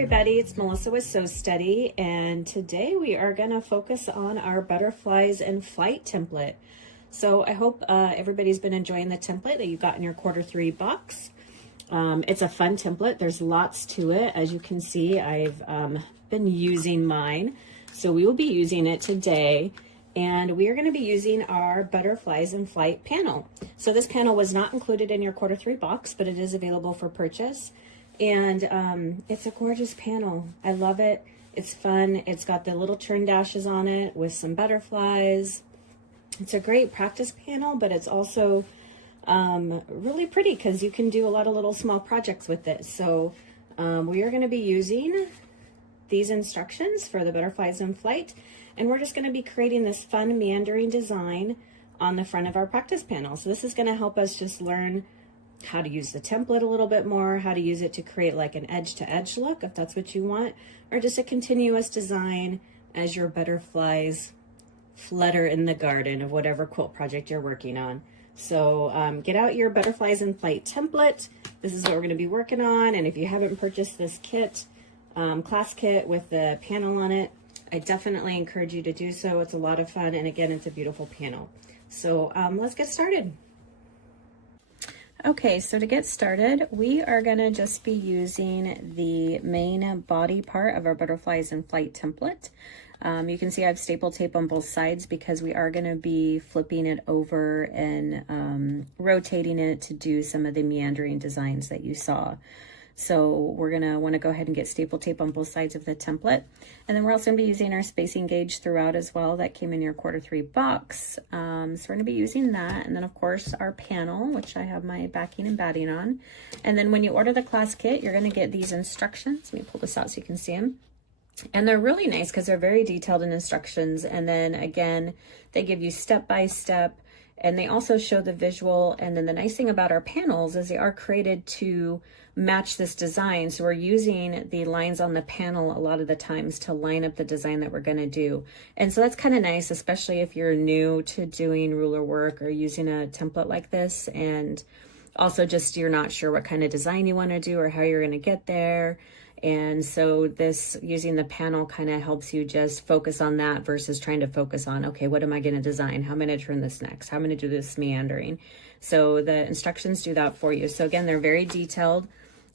everybody, it's Melissa with Sew Steady, and today we are going to focus on our butterflies in flight template. So I hope everybody's been enjoying the template that you got in your Q3 box. It's a fun template. There's lots to it. As you can see, I've been using mine. So we will be using it today, and we are going to be using our butterflies in flight panel. So this panel was not included in your Q3 box, but it is available for purchase. And it's a gorgeous panel. I love it. It's fun. It's got the little turn dashes on it with some butterflies. It's a great practice panel, but it's also really pretty because you can do a lot of little small projects with it. So we are going to be using these instructions for the butterflies in flight, and we're just going to be creating this fun meandering design on the front of our practice panel. So this is going to help us just learn how to use the template a little bit more, how to use it to create like an edge to edge look if that's what you want, or just a continuous design as your butterflies flutter in the garden of whatever quilt project you're working on. So get out your butterflies in flight template. This is what we're going to be working on, and if you haven't purchased this kit, class kit with the panel on it, I definitely encourage you to do so. It's a lot of fun, and again, it's a beautiful panel. So let's get started. Okay, so to get started, we are going to just be using the main body part of our butterflies in flight template. You can see I have staple tape on both sides because we are going to be flipping it over and rotating it to do some of the meandering designs that you saw. So we're going to want to go ahead and get staple tape on both sides of the template. And then we're also going to be using our spacing gauge throughout as well. That came in your Q3 box. So we're going to be using that. And then of course our panel, which I have my backing and batting on. And then when you order the class kit, you're going to get these instructions. Let me pull this out so you can see them. And they're really nice because they're very detailed in instructions. And then again, they give you step by step, and they also show the visual. And then the nice thing about our panels is they are created to match this design. So we're using the lines on the panel a lot of the times to line up the design that we're going to do. And so that's kind of nice, especially if you're new to doing ruler work or using a template like this. And also just you're not sure what kind of design you want to do or how you're going to get there. And so this using the panel kind of helps you just focus on that versus trying to focus on, okay, what am I going to design? How am I going to turn this next? How am I going to do this meandering? So the instructions do that for you. So again, they're very detailed.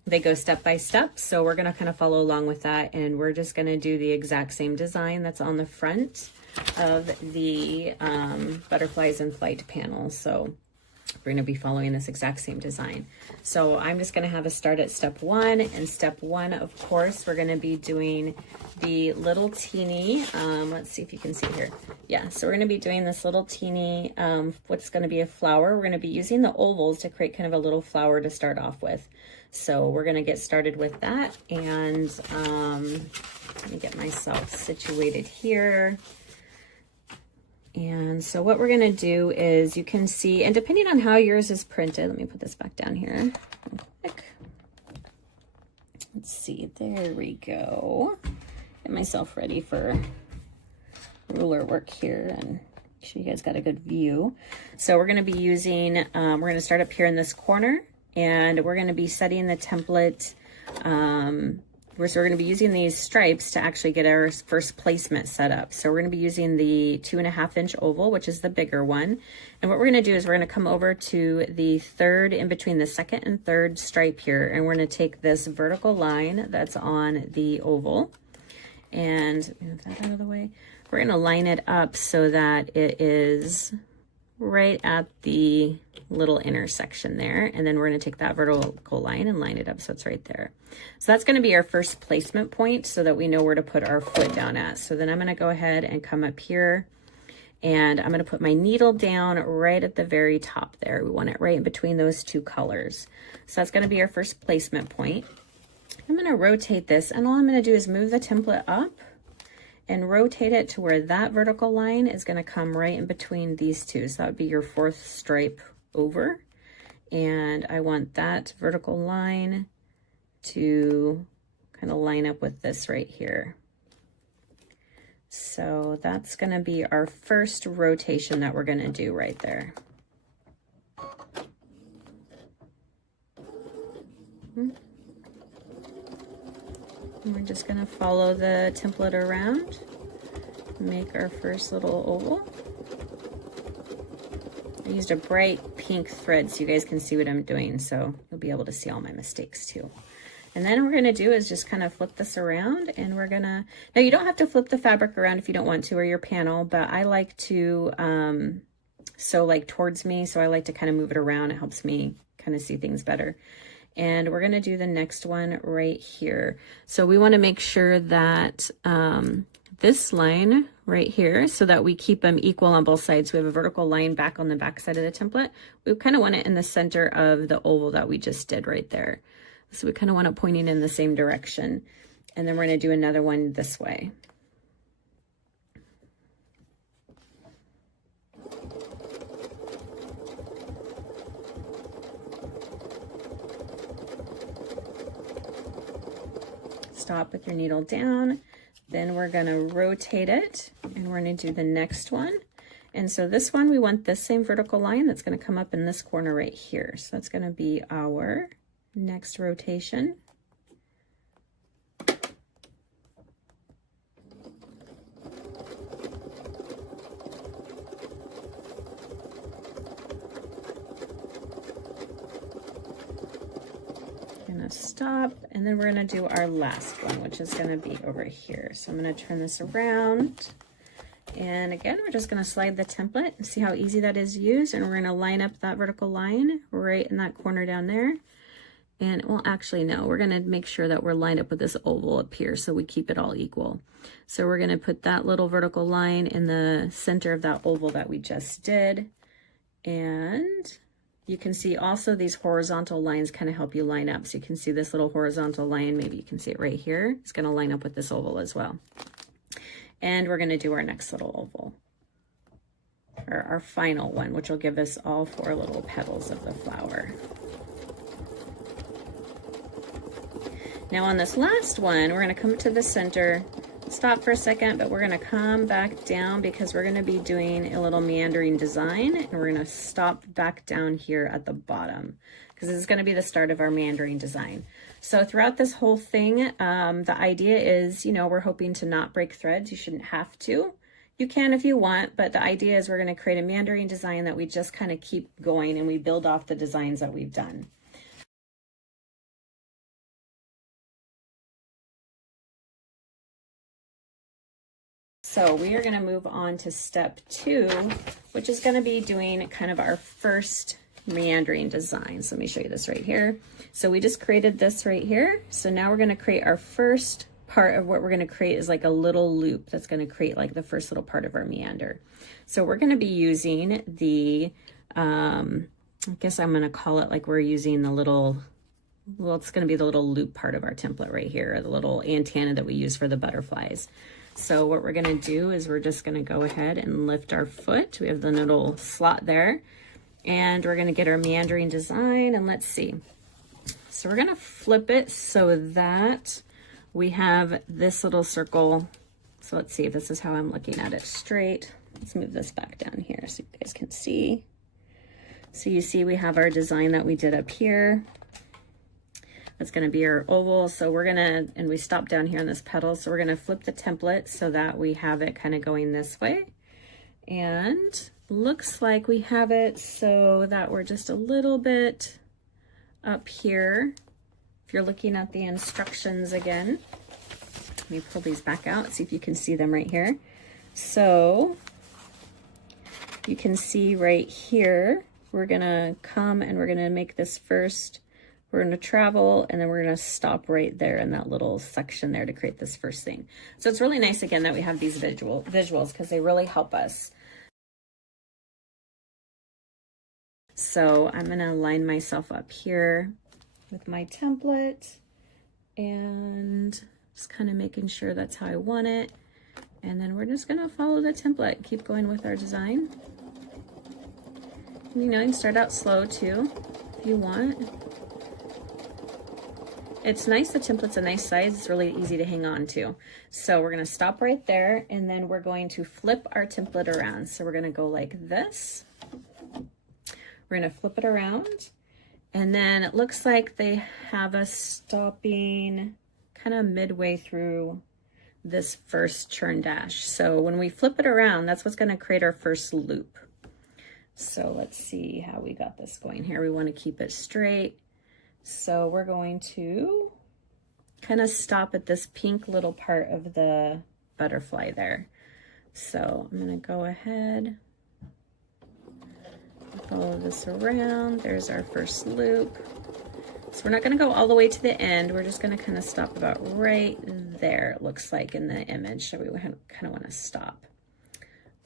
They go step by step. So we're going to kind of follow along with that. And we're just going to do the exact same design that's on the front of the butterflies in flight panel. So we're going to be following this exact same design. So I'm just going to have us start at step 1. And step 1, of course, we're going to be doing the little teeny, let's see if you can see here. Yeah, so we're going to be doing this little teeny, what's going to be a flower. We're going to be using the ovals to create kind of a little flower to start off with. So we're going to get started with that. And let me get myself situated here. And so what we're going to do is you can see, and depending on how yours is printed, let me put this back down here real quick. Let's see, there we go. Get myself ready for ruler work here and make sure you guys got a good view. So we're going to be using, we're going to start up here in this corner, and we're going to be setting the template. We're going to be using these stripes to actually get our first placement set up. So we're going to be using the 2.5-inch oval, which is the bigger one. And what we're going to do is we're going to come over to the third, in between the second and third stripe here, and we're going to take this vertical line that's on the oval, and move that out of the way. We're going to line it up so that it is right at the little intersection there, and then we're going to take that vertical line and line it up so it's right there. So that's going to be our first placement point so that we know where to put our foot down at. So then I'm going to go ahead and come up here, and I'm going to put my needle down right at the very top there. We want it right in between those two colors. So that's going to be our first placement point. I'm going to rotate this, and all I'm going to do is move the template up and rotate it to where that vertical line is going to come right in between these two. So that would be your fourth stripe over. And I want that vertical line to kind of line up with this right here. So that's going to be our first rotation that we're going to do right there. And we're just gonna follow the template around, make our first little oval. I used a bright pink thread so you guys can see what I'm doing, so you'll be able to see all my mistakes too. And then what we're gonna do is just kind of flip this around, and we're gonna, now you don't have to flip the fabric around if you don't want to, or your panel, but I like to sew like towards me, so I like to kind of move it around. It helps me kind of see things better. And we're gonna do the next one right here. So we wanna make sure that this line right here, so that we keep them equal on both sides. We have a vertical line back on the back side of the template. We kind of want it in the center of the oval that we just did right there. So we kind of want it pointing in the same direction. And then we're gonna do another one this way. Stop with your needle down. Then we're gonna rotate it, and we're gonna do the next one. And so this one, we want this same vertical line that's gonna come up in this corner right here. So that's gonna be our next rotation. Gonna stop, and then we're gonna do our last one, which is gonna be over here. So I'm gonna turn this around, and again, we're just gonna slide the template and see how easy that is to use, and we're gonna line up that vertical line right in that corner down there. And well, actually no, we're gonna make sure that we're lined up with this oval up here so we keep it all equal. So we're gonna put that little vertical line in the center of that oval that we just did, and you can see also these horizontal lines kind of help you line up. So you can see this little horizontal line, maybe you can see it right here. It's gonna line up with this oval as well. And we're gonna do our next little oval, or our final one, which will give us all 4 little petals of the flower. Now on this last one, we're gonna come to the center, stop for a second, but we're gonna come back down because we're gonna be doing a little meandering design, and we're gonna stop back down here at the bottom because this is gonna be the start of our meandering design. So throughout this whole thing, the idea is, you know, we're hoping to not break threads. You shouldn't have to. You can if you want, but the idea is we're gonna create a meandering design that we just kind of keep going, and we build off the designs that we've done. So we are going to move on to step 2, which is going to be doing kind of our first meandering design. So let me show you this right here. So we just created this right here. So now we're going to create our first part of what we're going to create is like a little loop that's going to create like the first little part of our meander. So we're going to be using the, I guess I'm going to call it like we're using the little, well, it's going to be the little loop part of our template right here, the little antenna that we use for the butterflies. So what we're gonna do is we're just gonna go ahead and lift our foot. We have the little slot there, and we're gonna get our meandering design, and let's see. So we're gonna flip it so that we have this little circle. So let's see if this is how I'm looking at it straight. Let's move this back down here so you guys can see. So you see we have our design that we did up here. That's going to be our oval. So we're going to, and we stop down here on this petal. So we're going to flip the template so that we have it kind of going this way. And looks like we have it so that we're just a little bit up here. If you're looking at the instructions again, let me pull these back out, see if you can see them right here. So you can see right here, we're going to come and we're going to make this first. We're going to travel, and then we're going to stop right there in that little section there to create this first thing. So it's really nice, again, that we have these visuals because they really help us. So I'm going to line myself up here with my template and just kind of making sure that's how I want it. And then we're just going to follow the template, keep going with our design. You know, you can start out slow too if you want. It's nice, the template's a nice size, it's really easy to hang on to. So we're gonna stop right there, and then we're going to flip our template around. So we're gonna go like this. We're gonna flip it around, and then it looks like they have us stopping kind of midway through this first turn dash. So when we flip it around, that's what's going to create our first loop. So let's see how we got this going here. We want to keep it straight. So we're going to kind of stop at this pink little part of the butterfly there. So I'm going to go ahead, follow this around. There's our first loop. So we're not going to go all the way to the end. We're just going to kind of stop about right there, it looks like in the image. So we kind of want to stop.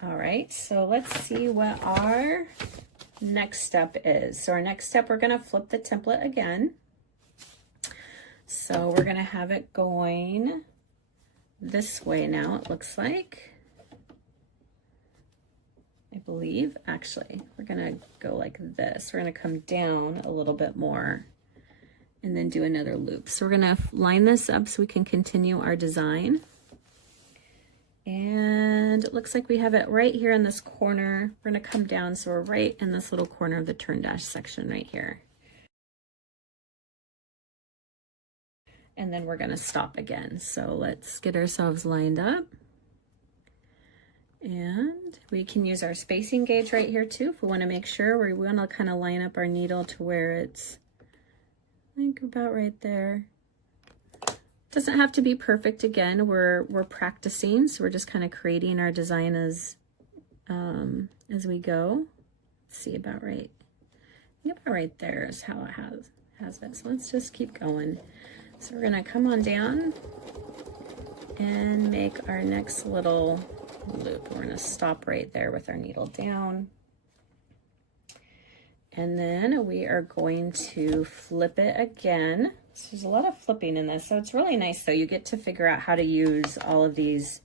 All right, so let's see what our next step is. So our next step, we're going to flip the template again. So we're going to have it going this way now, it looks like. I believe, actually, we're going to go like this. We're going to come down a little bit more and then do another loop. So we're going to line this up so we can continue our design. And it looks like we have it right here in this corner. We're going to come down, so we're right in this little corner of the turn dash section right here. And then we're going to stop again. So let's get ourselves lined up. And we can use our spacing gauge right here too if we want to make sure. We want to kind of line up our needle to where it's, I think, about right there. Doesn't have to be perfect. Again, we're practicing, so we're just kind of creating our design as we go. Let's see, about right. I think about right there is how it has it. So let's just keep going. So we're gonna come on down and make our next little loop. We're gonna stop right there with our needle down. And then we are going to flip it again. So there's a lot of flipping in this, so it's really nice. So you get to figure out how to use all of these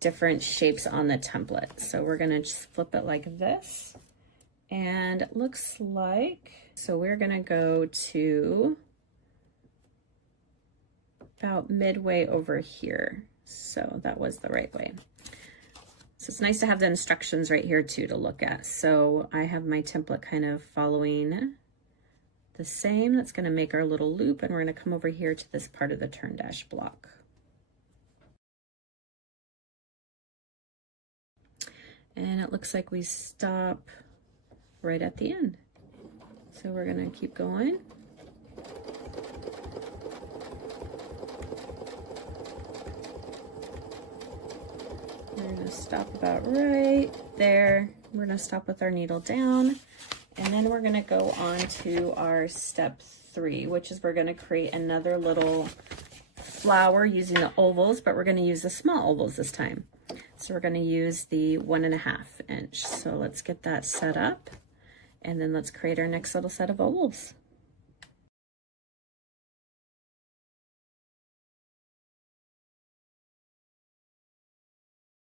different shapes on the template. So we're gonna just flip it like this. And it looks like, so we're gonna go to about midway over here. So that was the right way. So it's nice to have the instructions right here too to look at. So I have my template kind of following the same. That's going to make our little loop, and we're going to come over here to this part of the turn dash block. And it looks like we stop right at the end. So we're going to keep going. We're going to stop about right there. We're going to stop with our needle down. And then we're going to go on to our step 3, which is we're going to create another little flower using the ovals, but we're going to use the small ovals this time. So we're going to use the 1.5 inch. So let's get that set up, and then let's create our next little set of ovals.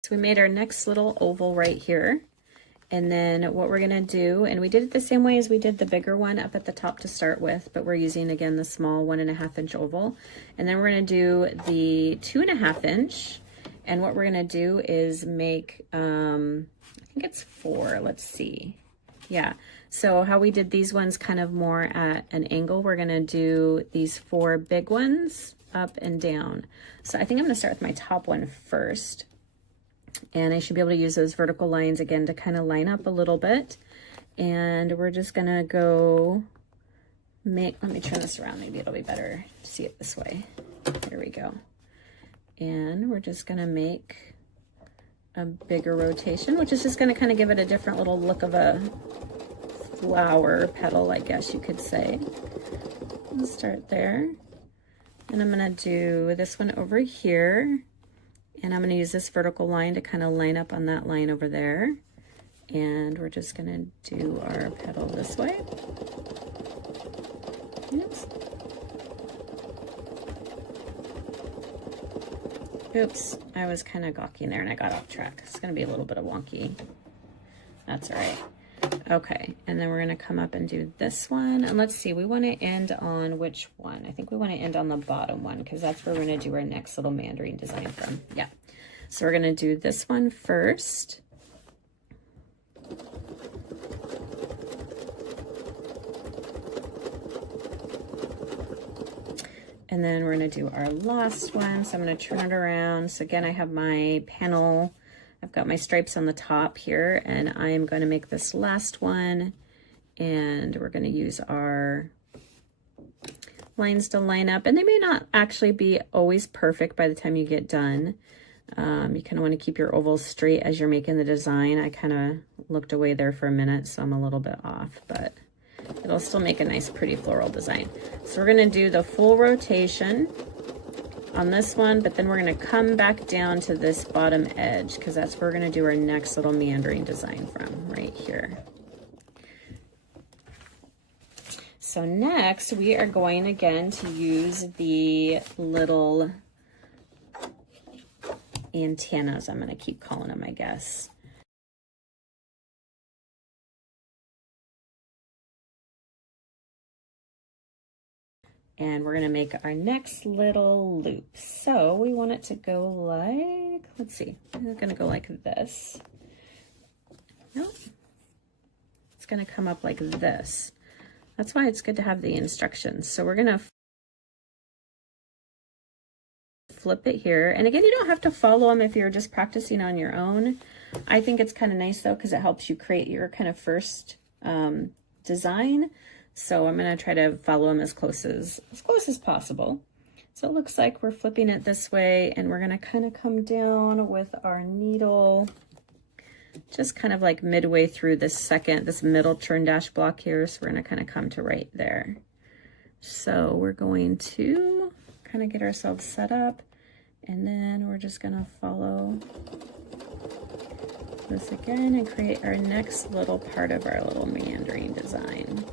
So we made our next little oval right here. And then what we're gonna do, and we did it the same way as we did the bigger one up at the top to start with, but we're using again the small 1.5 inch oval. And then we're gonna do the 2.5 inch. And what we're gonna do is make, I think it's 4, let's see. Yeah, so how we did these ones kind of more at an angle, we're gonna do these 4 big ones up and down. So I think I'm gonna start with my top one first. And I should be able to use those vertical lines again to kind of line up a little bit. And we're just gonna go let me turn this around, maybe it'll be better to see it this way. There we go. And we're just gonna make a bigger rotation, which is just gonna kind of give it a different little look of a flower petal, I guess you could say. Let's start there. And I'm gonna do this one over here. And I'm going to use this vertical line to kind of line up on that line over there. And we're just going to do our petal this way. Oops. Oops, I was kind of gawking there and I got off track. It's going to be a little bit of wonky. That's all right. Okay, and then we're going to come up and do this one. And let's see, we want to end on which one? I think we want to end on the bottom one because that's where we're going to do our next little mandarin design from. Yeah, so we're going to do this one first. And then we're gonna do our last one. So I'm gonna turn it around. So again, I have my panel. I've got my stripes on the top here, and I'm gonna make this last one. And we're gonna use our lines to line up. And they may not actually be always perfect by the time you get done. You kind of want to keep your ovals straight as you're making the design. I kind of looked away there for a minute, so I'm a little bit off, but it'll still make a nice pretty floral design. So we're going to do the full rotation on this one, but then we're going to come back down to this bottom edge because that's where we're going to do our next little meandering design from, right here. So next we are going again to use the little antennas, I'm going to keep calling them, I guess. And we're going to make our next little loop. So we want it to go like, let's see, it's going to go like this. Nope. It's going to come up like this. That's why it's good to have the instructions. So we're going to flip it here. And again, you don't have to follow them if you're just practicing on your own. I think it's kind of nice though, because it helps you create your kind of first design. So I'm going to try to follow them as close as possible. So it looks like we're flipping it this way, and we're going to kind of come down with our needle just kind of like midway through this middle turn dash block here. So we're going to kind of come to right there. So we're going to kind of get ourselves set up, and then we're just going to follow this again and create our next little part of our little meandering design.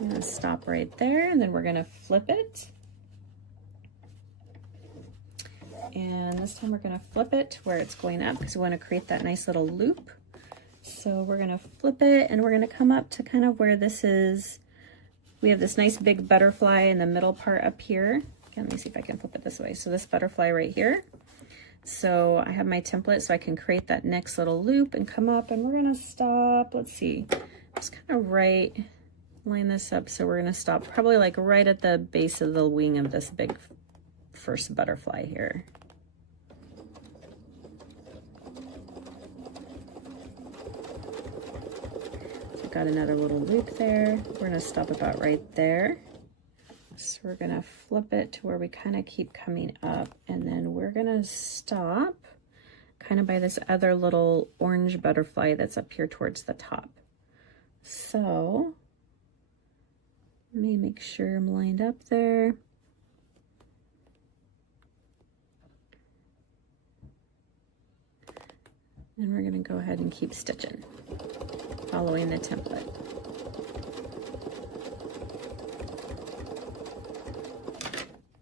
I'm going to stop right there, and then we're going to flip it. And this time we're going to flip it to where it's going up because we want to create that nice little loop. So we're going to flip it, and we're going to come up to kind of where this is. We have this nice big butterfly in the middle part up here. Again, let me see if I can flip it this way. So this butterfly right here. So I have my template so I can create that next little loop and come up, and we're going to stop. Let's see, just kind of line this up. So we're going to stop probably like right at the base of the wing of this big first butterfly here. So got another little loop there. We're going to stop about right there. So we're going to flip it to where we kind of keep coming up, and then we're going to stop kind of by this other little orange butterfly that's up here towards the top. So let me make sure I'm lined up there. And we're going to go ahead and keep stitching, following the template.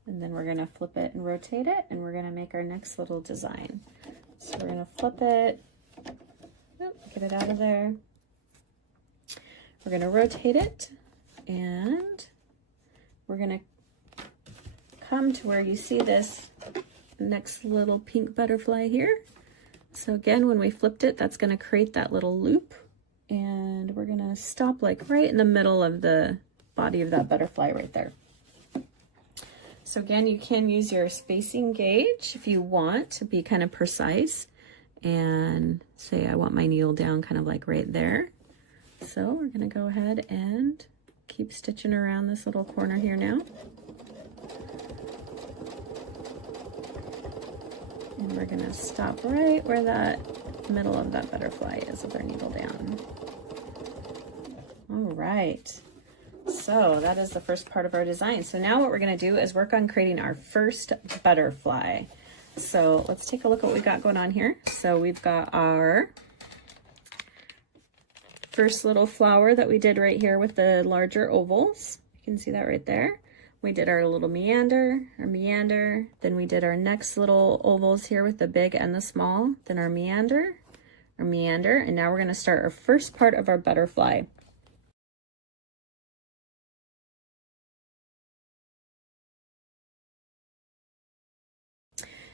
And then we're going to flip it and rotate it, and we're going to make our next little design. So we're going to flip it, get it out of there. We're going to rotate it, and we're going to come to where you see this next little pink butterfly here. So again, when we flipped it, that's going to create that little loop, and we're going to stop like right in the middle of the body of that butterfly right there. So again, you can use your spacing gauge if you want to be kind of precise, and say I want my needle down kind of like right there. So we're going to go ahead and keep stitching around this little corner here now. And we're going to stop right where that middle of that butterfly is with our needle down. All right. So that is the first part of our design. So now what we're going to do is work on creating our first butterfly. So let's take a look at what we got going on here. So we've got our first little flower that we did right here with the larger ovals. You can see that right there. We did our little meander, then we did our next little ovals here with the big and the small, then our meander, and now we're going to start our first part of our butterfly.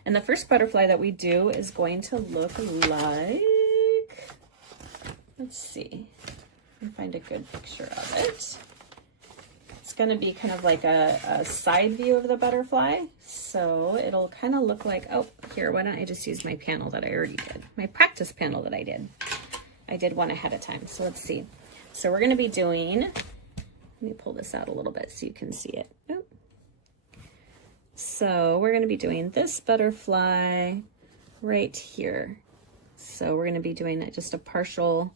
And the first butterfly that we do is going to look like, let's see, let me find a good picture of it. It's going to be kind of like a side view of the butterfly. So it'll kind of look like, oh, here, why don't I just use my panel that I already did, my practice panel that I did. I did one ahead of time. So let's see. So we're going to be doing, let me pull this out a little bit so you can see it. Oh. So we're going to be doing this butterfly right here. So we're going to be doing just a partial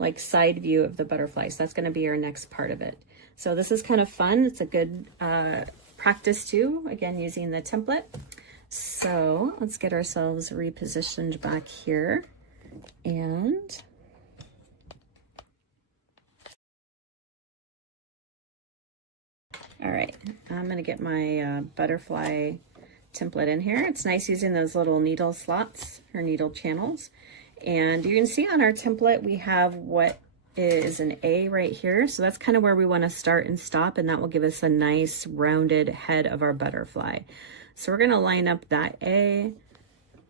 like side view of the butterfly. So that's going to be our next part of it. So this is kind of fun. It's a good practice too, again, using the template. So let's get ourselves repositioned back here. And all right, I'm going to get my butterfly template in here. It's nice using those little needle slots or needle channels. And you can see on our template, we have what is an A right here. So that's kind of where we want to start and stop, and that will give us a nice rounded head of our butterfly. So we're going to line up that A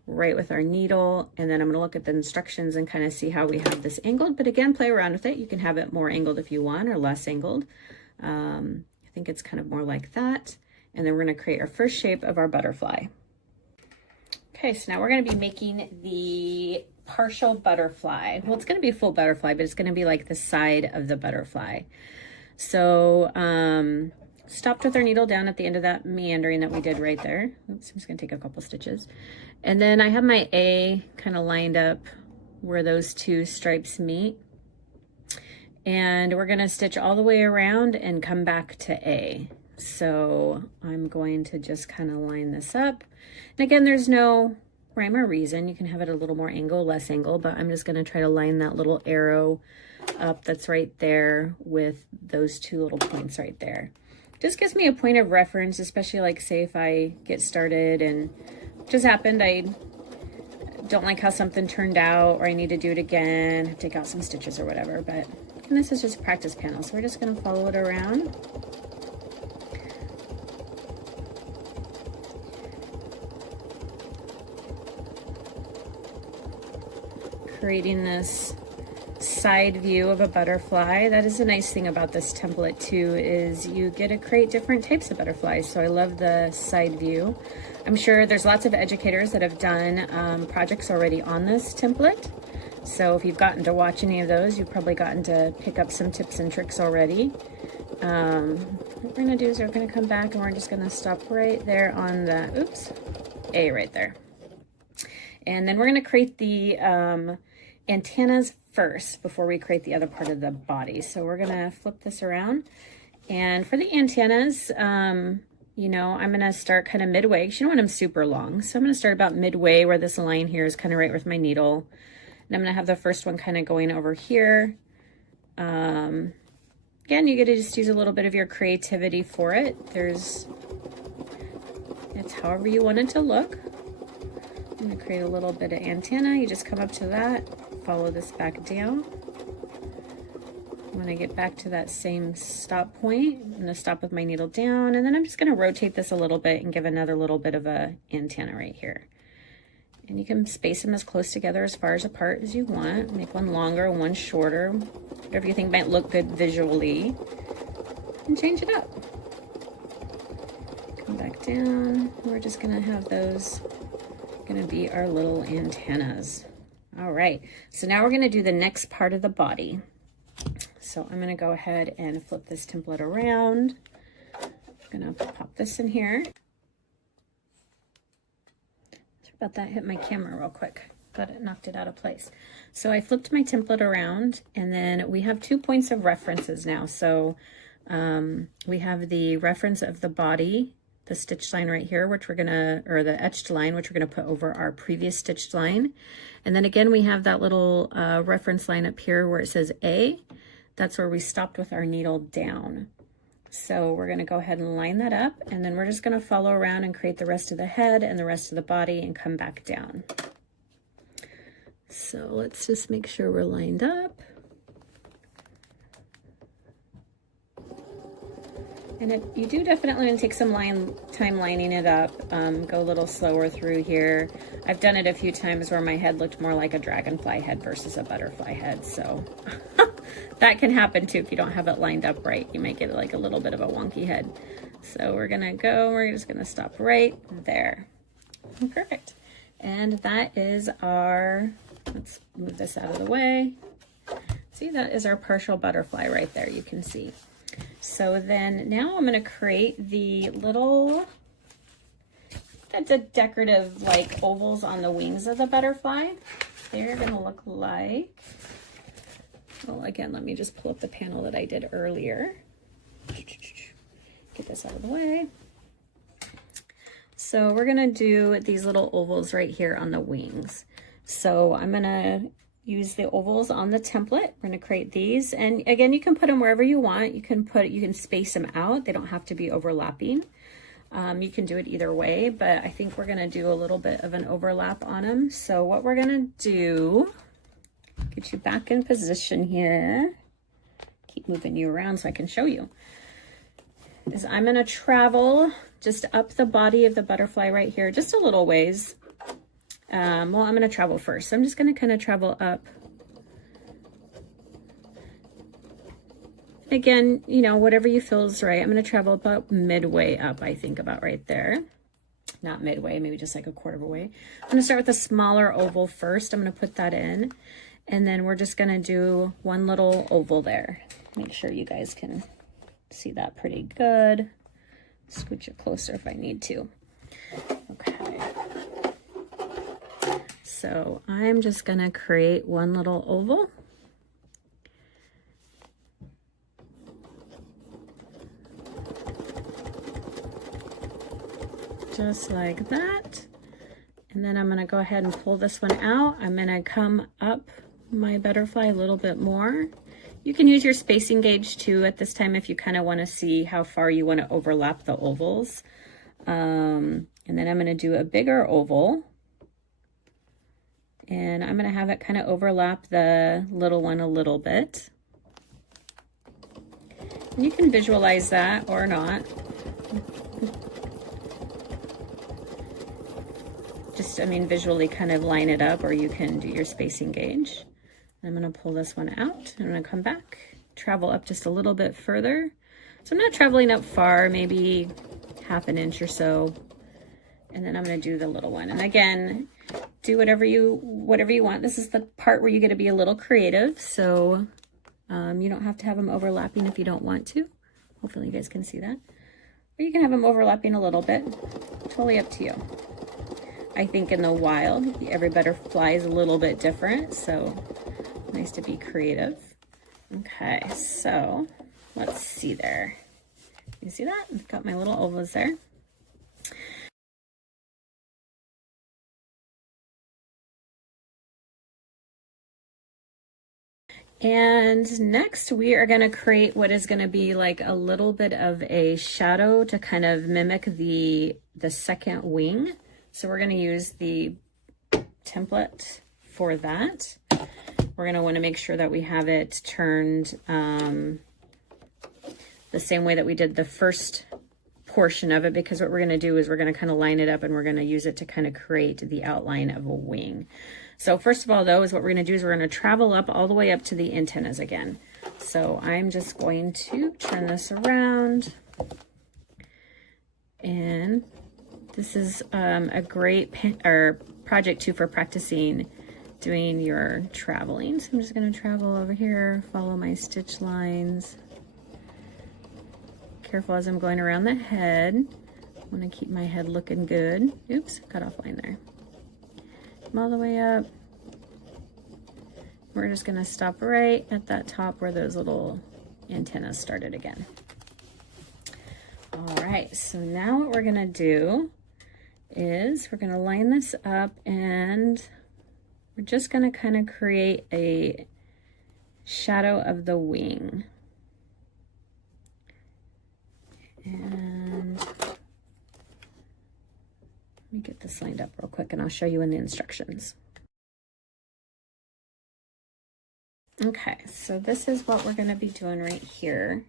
right with our needle, and then I'm going to look at the instructions and kind of see how we have this angled. But again, play around with it. You can have it more angled if you want, or less angled. I think it's kind of more like that. And then we're going to create our first shape of our butterfly. Okay, so now we're going to be making the partial butterfly. Well, it's going to be a full butterfly, but it's going to be like the side of the butterfly. So stopped with our needle down at the end of that meandering that we did right there. Oops, I'm just going to take a couple stitches. And then I have my A kind of lined up where those two stripes meet. And we're going to stitch all the way around and come back to A. So I'm going to just kind of line this up. And again, there's no rhyme or reason. You can have it a little more angle, less angle, but I'm just going to try to line that little arrow up that's right there with those two little points right there. Just gives me a point of reference, especially like say if I get started and just happened, I don't like how something turned out, or I need to do it again, take out some stitches or whatever. But and this is just a practice panel, so we're just going to follow it around. Creating this side view of a butterfly. That is a nice thing about this template too, is you get to create different types of butterflies. So I love the side view. I'm sure there's lots of educators that have done projects already on this template. So if you've gotten to watch any of those, you've probably gotten to pick up some tips and tricks already. What we're going to do is we're going to come back and we're just going to stop right there on the, oops, A right there. And then we're going to create the antennas first before we create the other part of the body. So we're going to flip this around. And for the antennas, you know, I'm going to start kind of midway. You don't want them super long. So I'm going to start about midway where this line here is kind of right with my needle. And I'm going to have the first one kind of going over here. Again, you get to just use a little bit of your creativity for it. It's however you want it to look. I'm going to create a little bit of antenna. You just come up to that, follow this back down. When I get back to that same stop point, I'm going to stop with my needle down, and then I'm just going to rotate this a little bit and give another little bit of a antenna right here. And you can space them as close together as far as apart as you want. Make one longer, one shorter, whatever you think might look good visually, and change it up. Come back down. We're just going to have those going to be our little antennas. All right, so now we're going to do the next part of the body. So I'm going to go ahead and flip this template around. I'm going to pop this in here. Sorry about that, hit my camera real quick, but it knocked it out of place. So I flipped my template around, and then we have 2 points of references now. So we have the reference of the body, the stitched line right here, which we're gonna, or the etched line, which we're gonna put over our previous stitched line. And then again, we have that little reference line up here where it says A. That's where we stopped with our needle down. So we're gonna go ahead and line that up, and then we're just gonna follow around and create the rest of the head and the rest of the body and come back down. So let's just make sure we're lined up. And you do definitely want to take some time lining it up, go a little slower through here. I've done it a few times where my head looked more like a dragonfly head versus a butterfly head, so that can happen too if you don't have it lined up right. You might get like a little bit of a wonky head. So we're just gonna stop right there. Perfect. And that is our, let's move this out of the way. See, that is our partial butterfly right there, you can see. So then now I'm gonna create the little, the decorative like ovals on the wings of the butterfly. They're gonna look like, well, again, let me just pull up the panel that I did earlier. Get this out of the way. So we're gonna do these little ovals right here on the wings. So I'm gonna use the ovals on the template. We're gonna create these. And again, you can put them wherever you want. You can space them out. They don't have to be overlapping. You can do it either way, but I think we're gonna do a little bit of an overlap on them. So what we're gonna do, get you back in position here. Keep moving you around so I can show you. Is I'm gonna travel just up the body of the butterfly right here, just a little ways. Well, I'm gonna travel first. So I'm just gonna kind of travel up. Again, you know, whatever you feel is right. I'm gonna travel about midway up, I think, about right there. Not midway, maybe just like a quarter of a way. I'm gonna start with a smaller oval first. I'm gonna put that in, and then we're just gonna do one little oval there. Make sure you guys can see that pretty good. Scooch it closer if I need to. Okay. So I'm just gonna create one little oval. Just like that. And then I'm gonna go ahead and pull this one out. I'm gonna come up my butterfly a little bit more. You can use your spacing gauge too at this time if you kind of want to see how far you want to overlap the ovals. And then I'm going to do a bigger oval. And I'm going to have it kind of overlap the little one a little bit. And you can visualize that or not. Just, I mean, visually kind of line it up, or you can do your spacing gauge. I'm gonna pull this one out. I'm gonna come back, travel up just a little bit further. So I'm not traveling up far, maybe half an inch or so. And then I'm gonna do the little one. And again, do whatever you want. This is the part where you get to be a little creative. So you don't have to have them overlapping if you don't want to. Hopefully you guys can see that. Or you can have them overlapping a little bit. Totally up to you. I think in the wild, every butterfly is a little bit different. So nice to be creative. Okay, so let's see there. You see that? I've got my little ovals there. And next we are going to create what is going to be like a little bit of a shadow to kind of mimic the second wing. So we're going to use the template for that. We're going to want to make sure that we have it turned the same way that we did the first portion of it, because what we're going to do is we're going to kind of line it up and we're going to use it to kind of create the outline of a wing. So first of all, though, is what we're going to do is we're going to travel up all the way up to the antennas again. So I'm just going to turn this around, and this is a great project too for practicing doing your traveling. So I'm just going to travel over here, follow my stitch lines. Careful as I'm going around the head. I want to keep my head looking good. Oops, cut off line there. Come all the way up. We're just going to stop right at that top where those little antennas started again. All right, so now what we're going to do is we're going to line this up, and we're just going to kind of create a shadow of the wing. And let me get this lined up real quick and I'll show you in the instructions. Okay, so this is what we're going to be doing right here.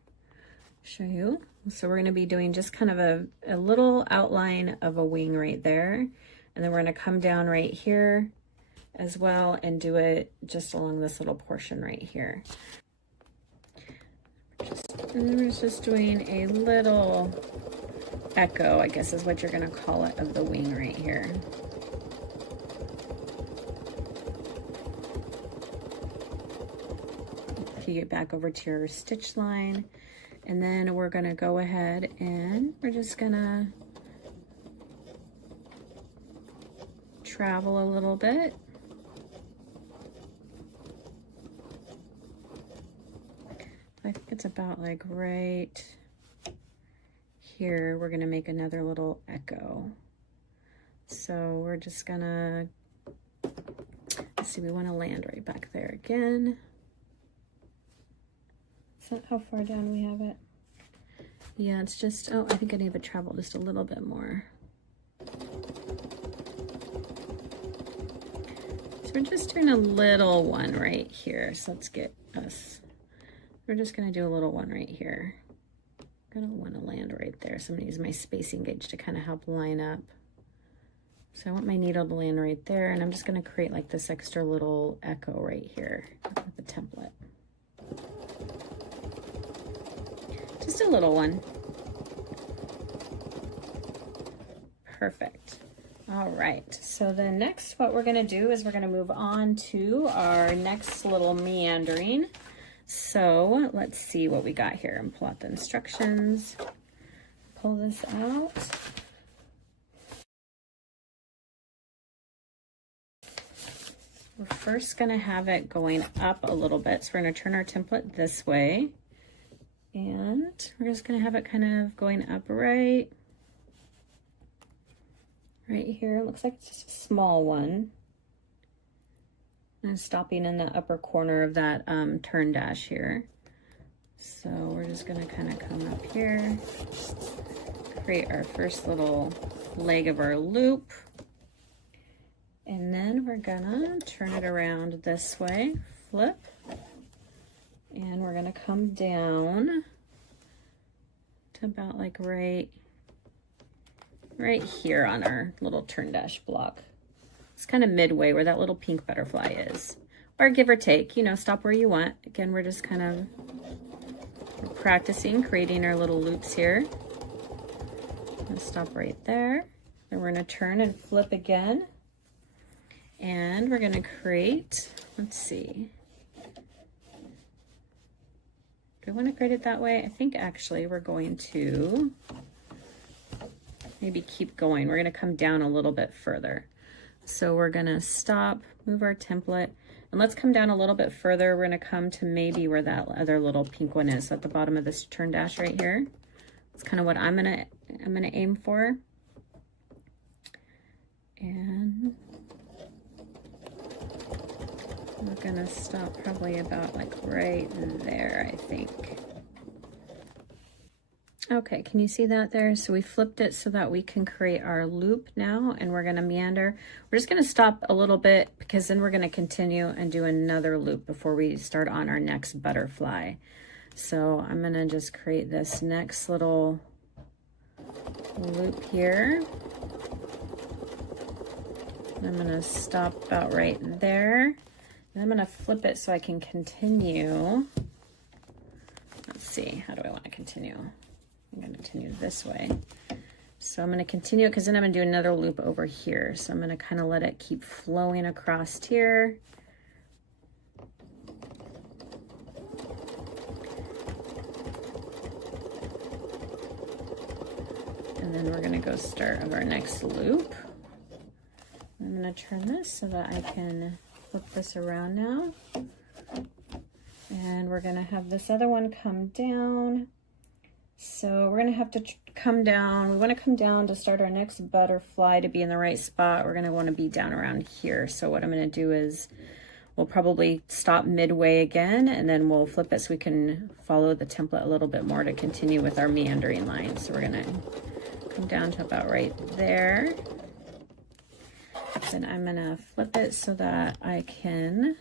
Show you. So we're going to be doing just kind of a little outline of a wing right there. And then we're going to come down right here as well and do it just along this little portion right here. And we're just doing a little echo, I guess is what you're gonna call it, of the wing right here. If you get back over to your stitch line, and then we're gonna go ahead and we're just gonna travel a little bit. I think it's about like right here. We're gonna make another little echo. So we're just gonna, let's see, we wanna land right back there again. Is that how far down we have it? Yeah, it's just, oh, I think I need to travel just a little bit more. So we're just doing a little one right here. So let's get us, we're just gonna do a little one right here. I'm gonna wanna land right there. So I'm gonna use my spacing gauge to kind of help line up. So I want my needle to land right there, and I'm just gonna create like this extra little echo right here with the template. Just a little one. Perfect. All right, so then next what we're gonna do is we're gonna move on to our next little meandering. So let's see what we got here and pull out the instructions. Pull this out. We're first gonna have it going up a little bit. So we're gonna turn our template this way. And we're just gonna have it kind of going up right here. It looks like it's just a small one. And stopping in the upper corner of that turn dash here. So we're just gonna kind of come up here, create our first little leg of our loop. And then we're gonna turn it around this way, flip. And we're gonna come down to about like right here on our little turn dash block. It's kind of midway where that little pink butterfly is, or give or take, you know, stop where you want. Again, we're just kind of practicing creating our little loops here. Let's stop right there. Then we're gonna turn and flip again. And we're gonna create, let's see. Do I wanna create it that way? I think actually we're going to maybe keep going. We're gonna come down a little bit further. So we're gonna stop, move our template, and let's come down a little bit further. We're gonna come to maybe where that other little pink one is, so at the bottom of this turn dash right here. That's kind of what I'm gonna aim for. And we're gonna stop probably about like right there, I think. Okay, can you see that there? So we flipped it so that we can create our loop now, and we're gonna meander. We're just gonna stop a little bit because then we're gonna continue and do another loop before we start on our next butterfly. So I'm gonna just create this next little loop here. And I'm gonna stop about right there. And I'm gonna flip it so I can continue. Let's see, how do I wanna continue? I'm gonna continue this way. So I'm gonna continue because then I'm gonna do another loop over here. So I'm gonna kind of let it keep flowing across here. And then we're gonna go start of our next loop. I'm gonna turn this so that I can flip this around now. And we're gonna have this other one come down. So we're gonna have to come down. We wanna come down to start our next butterfly to be in the right spot. We're gonna wanna be down around here. So what I'm gonna do is we'll probably stop midway again, and then we'll flip it so we can follow the template a little bit more to continue with our meandering line. So we're gonna come down to about right there. Then I'm gonna flip it so that I can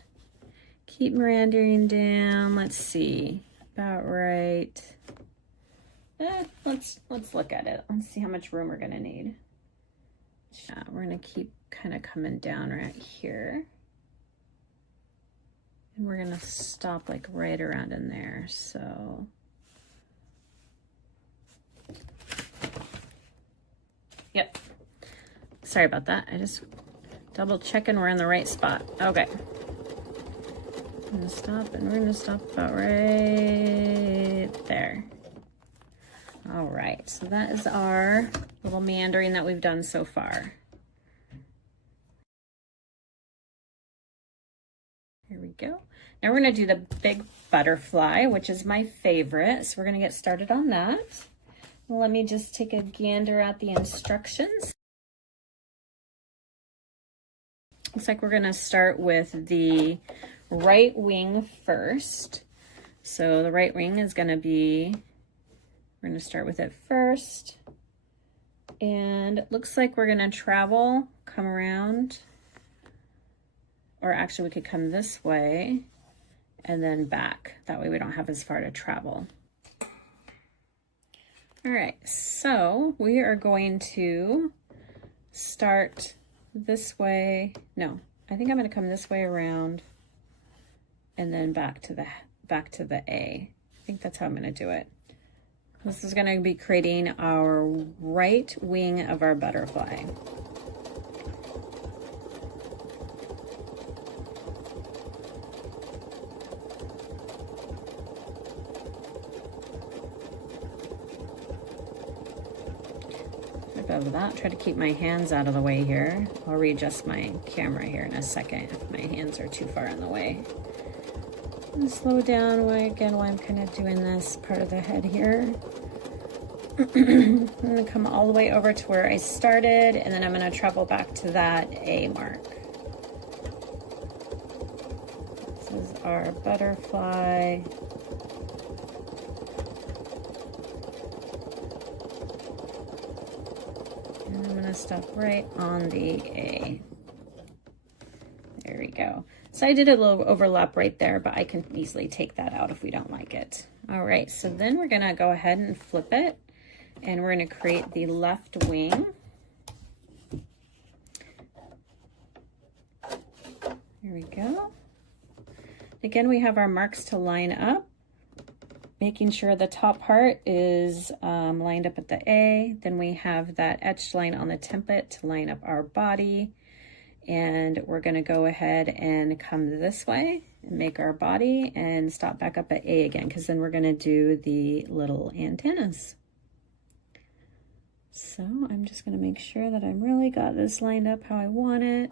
keep meandering down. Let's see, about right. Let's look at it. Let's see how much room we're gonna need. We're gonna keep kind of coming down right here. And we're gonna stop like right around in there. So Yep. Sorry about that. I just double checking we're in the right spot. Okay. I'm gonna stop and we're gonna stop about right there. All right, so that is our little meandering that we've done so far. Here we go. Now we're gonna do the big butterfly, which is my favorite. So we're gonna get started on that. Let me just take a gander at the instructions. Looks like we're gonna start with the right wing first. So the right wing is gonna be, we're gonna start with it first. And it looks like we're gonna travel, come around, or actually we could come this way and then back. That way we don't have as far to travel. All right, so we are going to start this way. No, I think I'm gonna come this way around and then back to the A. I think that's how I'm gonna do it. This is gonna be creating our right wing of our butterfly. Of that, try to keep my hands out of the way here. I'll readjust my camera here in a second if my hands are too far in the way. And slow down while I'm kind of doing this part of the head here. I'm going to come all the way over to where I started, and then I'm going to travel back to that A mark. This is our butterfly. Stop right on the A. There we go. So I did a little overlap right there, but I can easily take that out if we don't like it. All right, so then we're gonna go ahead and flip it, and we're gonna create the left wing. Here we go. Again, we have our marks to line up, making sure the top part is lined up at the A. Then we have that etched line on the template to line up our body. And we're gonna go ahead and come this way and make our body and stop back up at A again, because then we're gonna do the little antennas. So I'm just gonna make sure that I've really got this lined up how I want it.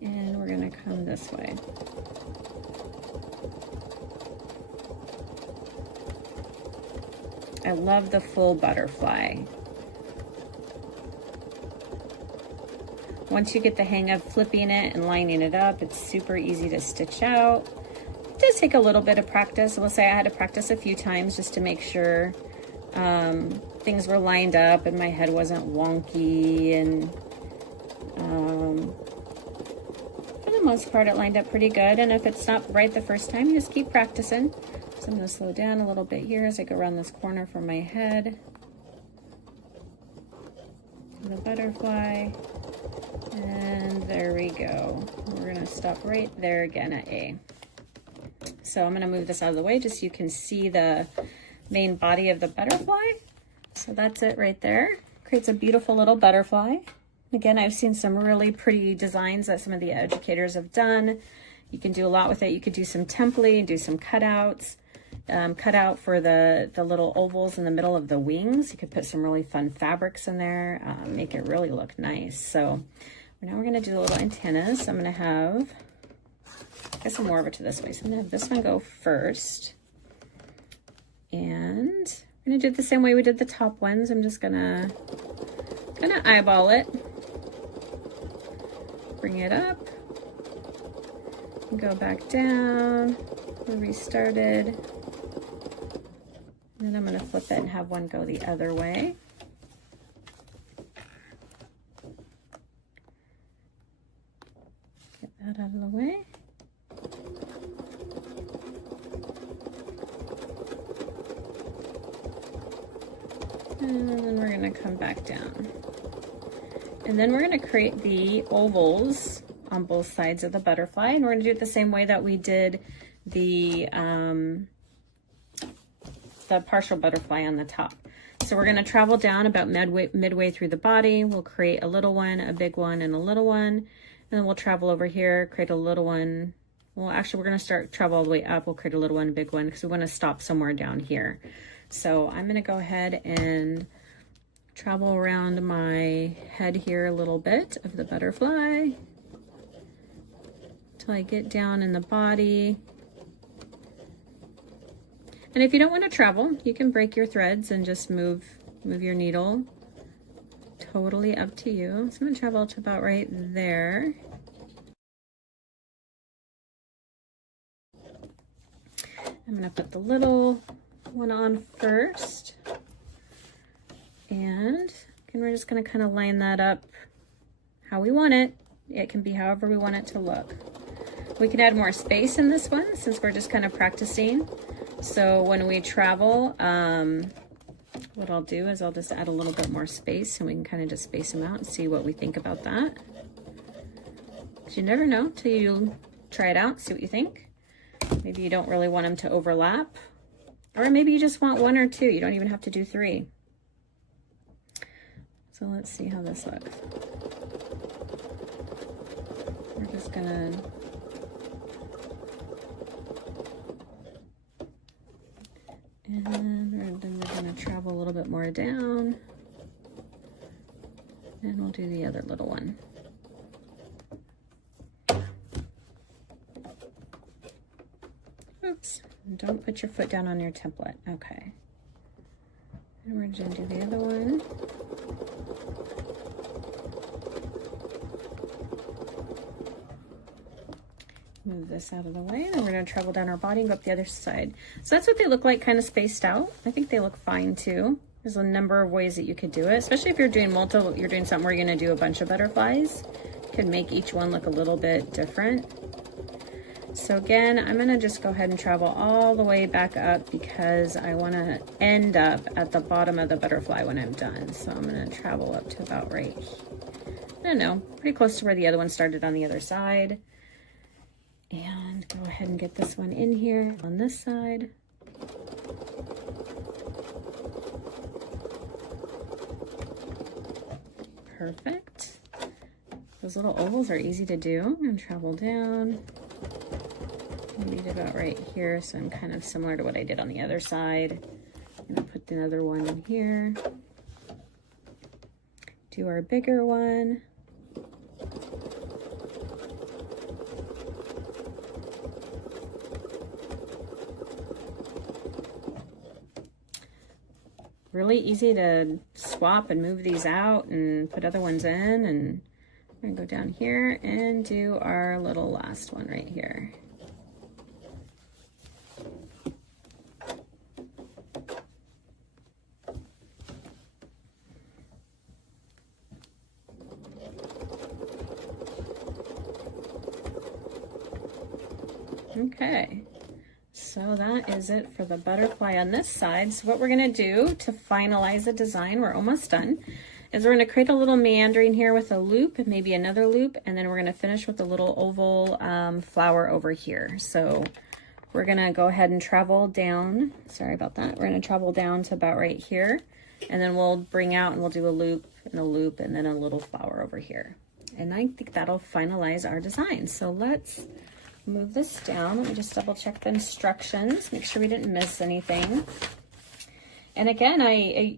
And we're gonna come this way. I love the full butterfly. Once you get the hang of flipping it and lining it up, it's super easy to stitch out. It does take a little bit of practice. I will say I had to practice a few times just to make sure things were lined up and my head wasn't wonky, and for the most part it lined up pretty good. And if it's not right the first time, you just keep practicing. So I'm going to slow down a little bit here as I go around this corner for my head. The butterfly. And there we go. We're going to stop right there again at A. So I'm going to move this out of the way just so you can see the main body of the butterfly. So that's it right there. Creates a beautiful little butterfly. Again, I've seen some really pretty designs that some of the educators have done. You can do a lot with it. You could do some templating, do some cutouts. Cut out for the little ovals in the middle of the wings. You could put some really fun fabrics in there, make it really look nice. So now we're going to do the little antennas. I'm going to have, I guess I'm more over to this way. So I'm going to have this one go first. And we're going to do it the same way we did the top ones. I'm just going to eyeball it. Bring it up. And go back down. Where we started. And then I'm going to flip it and have one go the other way. Get that out of the way. And then we're going to come back down. And then we're going to create the ovals on both sides of the butterfly. And we're going to do it the same way that we did the partial butterfly on the top. So So we're going to travel down about midway through the body. We'll create a little one, a big one, and a little one. And then we'll travel over here, create a little one. Well, actually, we're going to travel all the way up. We'll create a little one, a big one, because we want to stop somewhere down here. So I'm going to go ahead and travel around my head here a little bit of the butterfly till I get down in the body. And if you don't want to travel, you can break your threads and just move your needle. Totally up to you. So I'm going to travel to about right there. I'm going to put the little one on first. And we're just going to kind of line that up how we want it. It can be however we want it to look. We can add more space in this one since we're just kind of practicing. So when we travel, what I'll do is I'll just add a little bit more space and we can kind of just space them out and see what we think about that. Because you never know till you try it out, see what you think. Maybe you don't really want them to overlap. Or maybe you just want one or two. You don't even have to do three. So let's see how this looks. We're just gonna and then we're going to travel a little bit more down, and we'll do the other little one. Oops, don't put your foot down on your template. Okay. And we're going to do the other one. Move this out of the way, and then we're going to travel down our body and go up the other side. So that's what they look like, kind of spaced out. I think they look fine too. There's a number of ways that you could do it, especially if you're doing you're doing something where you're going to do a bunch of butterflies. You could make each one look a little bit different. So again, I'm going to just go ahead and travel all the way back up because I want to end up at the bottom of the butterfly when I'm done. So I'm going to travel up to about right, I don't know, pretty close to where the other one started on the other side. And go ahead and get this one in here on this side. Perfect. Those little ovals are easy to do. I'm gonna travel down. Maybe about right here, so I'm kind of similar to what I did on the other side. I'm gonna put another one in here. Do our bigger one. Really easy to swap and move these out and put other ones in. And I'm gonna go down here and do our little last one right here. Okay. So that is it for the butterfly on this side. So what we're going to do to finalize the design, we're almost done, is we're going to create a little meandering here with a loop and maybe another loop, and then we're going to finish with a little oval flower over here. So we're going to go ahead and travel down. Sorry about that. We're going to travel down to about right here, and then we'll bring out and we'll do a loop and then a little flower over here. And I think that'll finalize our design. So let's move this down. Let me just double check the instructions, make sure we didn't miss anything. And again,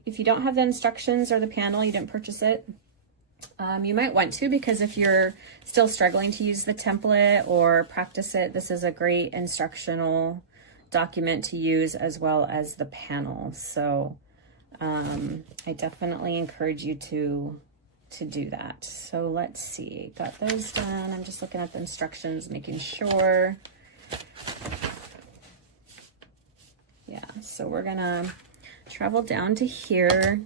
if you don't have the instructions or the panel, you didn't purchase it, you might want to, because if you're still struggling to use the template or practice it, this is a great instructional document to use as well as the panel. So I definitely encourage you to do that. So let's see, got those done. I'm just looking at the instructions, making sure. Yeah, so we're gonna travel down to here,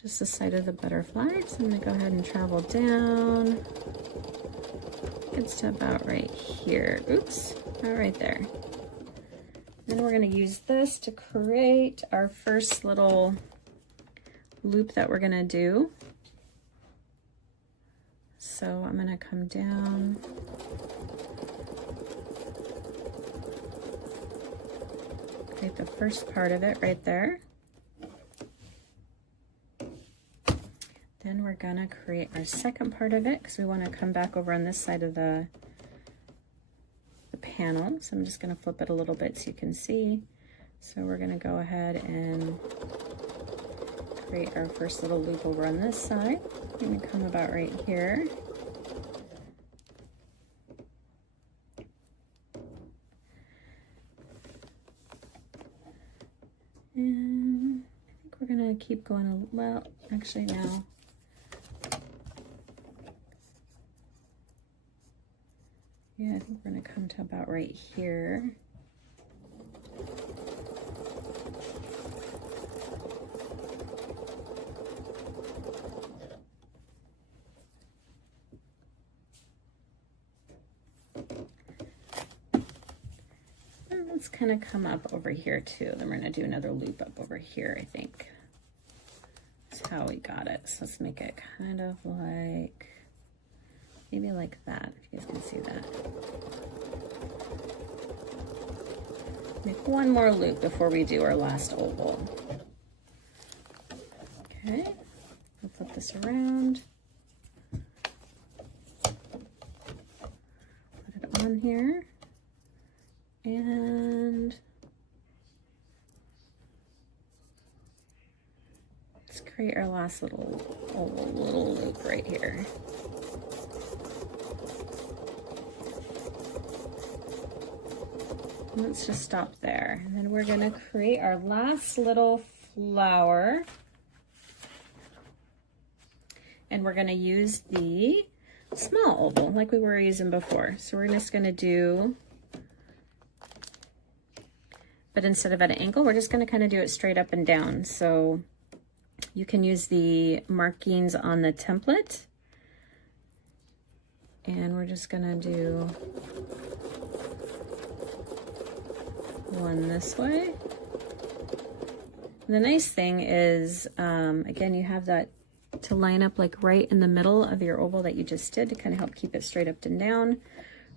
just the side of the butterfly. So I'm gonna go ahead and travel down. It's to about right here. Oops, not right there. Then we're gonna use this to create our first little loop that we're gonna do. So I'm gonna come down. Create the first part of it right there. then we're gonna create our second part of it because we want to come back over on this side of the panel. So I'm just gonna flip it a little bit so you can see. So we're gonna go ahead and create our first little loop over on this side. I'm gonna come about right here. And I think we're gonna keep going well, actually now. Yeah, I think we're gonna come to about right here. Let's kind of come up over here too. Then we're gonna do another loop up over here, I think. That's how we got it. So let's make it kind of like, maybe like that, if you guys can see that. Make one more loop before we do our last oval. Okay, we'll flip this around. Put it on here. And let's create our last little loop right here. Let's just stop there. And then we're gonna create our last little flower. And we're gonna use the small oval like we were using before. So we're just gonna do, but instead of at an angle, we're just gonna kind of do it straight up and down. So you can use the markings on the template. And we're just gonna do one this way. And the nice thing is, again, you have that to line up like right in the middle of your oval that you just did to kind of help keep it straight up and down.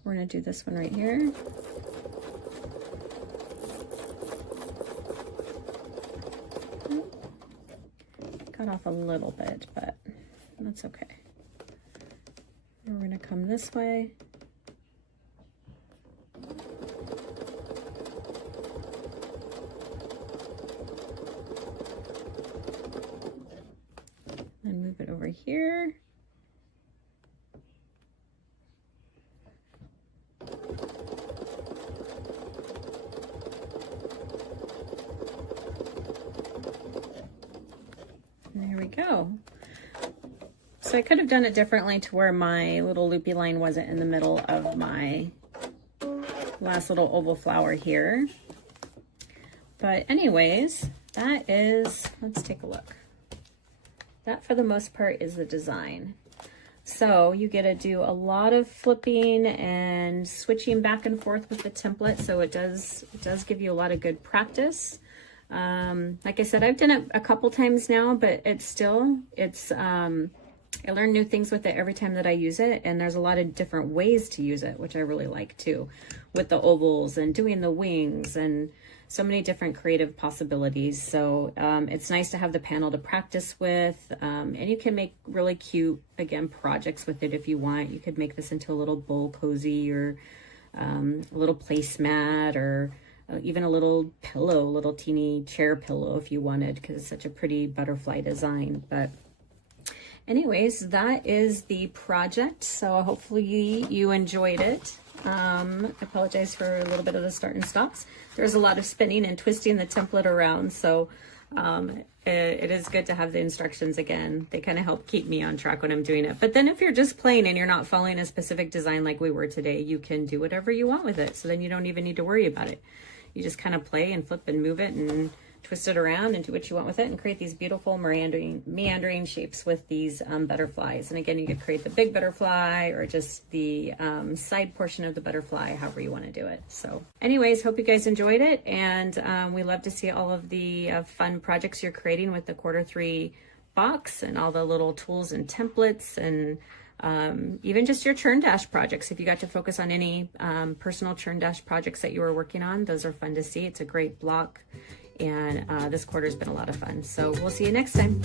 We're gonna do this one right here. Cut off a little bit, but that's okay. And we're gonna come this way. And move it over here. There we go. So I could have done it differently to where my little loopy line wasn't in the middle of my last little oval flower here. But anyways, that is, let's take a look. That for the most part is the design. So you get to do a lot of flipping and switching back and forth with the template. So it does give you a lot of good practice. Like I said, I've done it a couple times now, but I learn new things with it every time that I use it. And there's a lot of different ways to use it, which I really like too, with the ovals and doing the wings and so many different creative possibilities. So it's nice to have the panel to practice with, and you can make really cute, again, projects with it if you want. You could make this into a little bowl cozy or a little placemat, or even a little pillow, little teeny chair pillow if you wanted, because it's such a pretty butterfly design. But anyways, that is the project. So hopefully you enjoyed it. I apologize for a little bit of the start and stops. There's a lot of spinning and twisting the template around, so it is good to have the instructions again. They kind of help keep me on track when I'm doing it. But then if you're just playing and you're not following a specific design like we were today, you can do whatever you want with it. So then you don't even need to worry about it. You just kind of play and flip and move it and twist it around and do what you want with it and create these beautiful meandering shapes with these butterflies. And again, you could create the big butterfly or just the side portion of the butterfly, however you want to do it. So anyways, hope you guys enjoyed it. And we love to see all of the fun projects you're creating with the Q3 box and all the little tools and templates, and even just your churn dash projects. If you got to focus on any personal churn dash projects that you were working on, those are fun to see. It's a great block. And this quarter's been a lot of fun. So we'll see you next time.